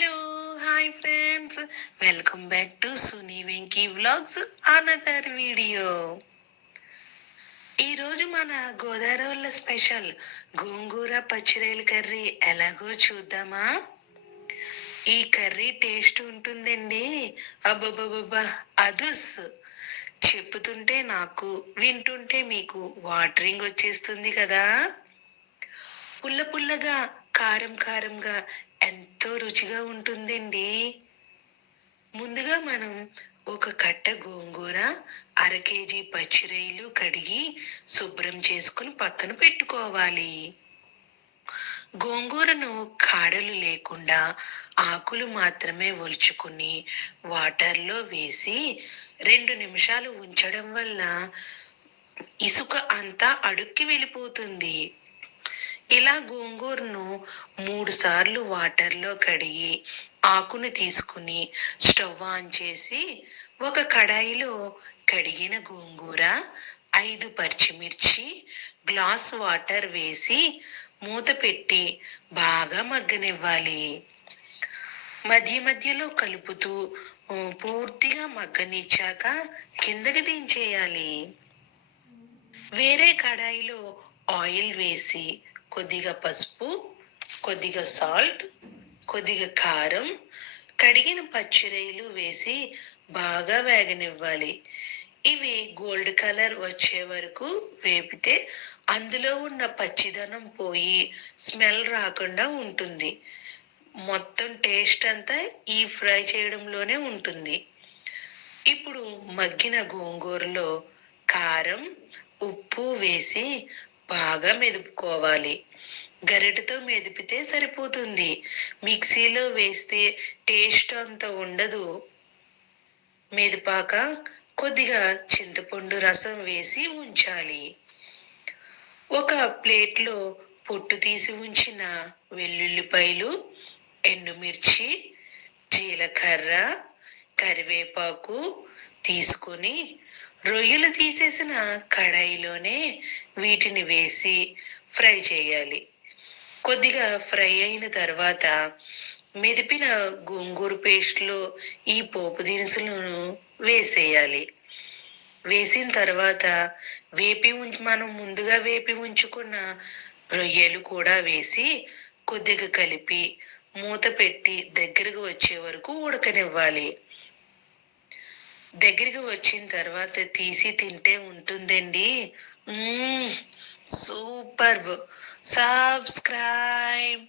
Hello hi friends. Welcome back to Suni Venky vlogs another video. ఈరోజు మన గోదావరిలో special గోంగూర పచ్చిరేలు curry ఎలాగో చూద్దామా? ఈ కర్రీ టేస్ట్ ఉంటుందండి. అబ్బబ్బబ్బా అదుస్. చెప్పుతుంటే నాకు వింటుంటే మీకు వాటరింగ్ వచ్చేస్తుంది కదా. పుల్ల పుల్లగా కారం కారంగా ఎంతో రుచిగా ఉంటుందండి. ముందుగా మనం ఒక కట్ట గోంగూర అర కేజీ పచ్చిరొయ్యలు కడిగి శుభ్రం చేసుకుని పక్కన పెట్టుకోవాలి. గోంగూరను కాడలు లేకుండా ఆకులు మాత్రమే ఒలుచుకుని వాటర్లో వేసి రెండు నిమిషాలు ఉంచడం వల్ల ఇసుక అంతా అడుక్కి వెళ్ళిపోతుంది. ఇలా గోంగూరను మూడు సార్లు వాటర్లో కడిగి ఆకును తీసుకుని స్టవ్ ఆన్ చేసి ఒక కడాయిలో కడిగిన గోంగూర ఐదు పచ్చిమిర్చి గ్లాస్ వాటర్ వేసి మూత పెట్టి బాగా మగ్గనివ్వాలి. మధ్య మధ్యలో కలుపుతూ పూర్తిగా మగ్గనిచ్చాక కిందకి దించేయాలి. వేరే కడాయిలో ఆయిల్ వేసి కొద్దిగా పసుపు కొద్దిగా సాల్ట్ కొద్దిగా కారం కడిగిన పచ్చిరొయ్యలు వేసి బాగా వేగనివ్వాలి. ఇవి గోల్డ్ కలర్ వచ్చే వరకు వేపితే అందులో ఉన్న పచ్చిదనం పోయి స్మెల్ రాకుండా ఉంటుంది. మొత్తం టేస్ట్ అంతా ఈ ఫ్రై చేయడంలోనే ఉంటుంది. ఇప్పుడు మగ్గిన గోంగూరలో కారం ఉప్పు వేసి బాగా మెదుపుకోవాలి. గరిటతో మెదిపితే సరిపోతుంది. మిక్సీలో వేస్తే టేస్ట్ అంత ఉండదు. మెదిపాక కొద్దిగా చింతపండు రసం వేసి ఉంచాలి. ఒక ప్లేట్లో పొట్టు తీసి ఉంచిన వెల్లుల్లిపాయలు ఎండుమిర్చి జీలకర్ర కరివేపాకు తీసుకొని రొయ్యలు తీసేసిన కడాయిలోనే వీటిని వేసి ఫ్రై చేయాలి. కొద్దిగా ఫ్రై అయిన తర్వాత మెదిపిన గోంగూర పేస్ట్లో ఈ పోపు దినుసులను వేసేయాలి. వేసిన తర్వాత వేపి ఉంచి మనం ముందుగా వేపి ఉంచుకున్న రొయ్యలు కూడా వేసి కొద్దిగా కలిపి మూత పెట్టి దగ్గరకు వచ్చే వరకు ఉడకనివ్వాలి. దగ్గరికి వచ్చిన తర్వాత తీసి తింటే ఉంటుందండి. సూపర్. సబ్స్క్రైబ్.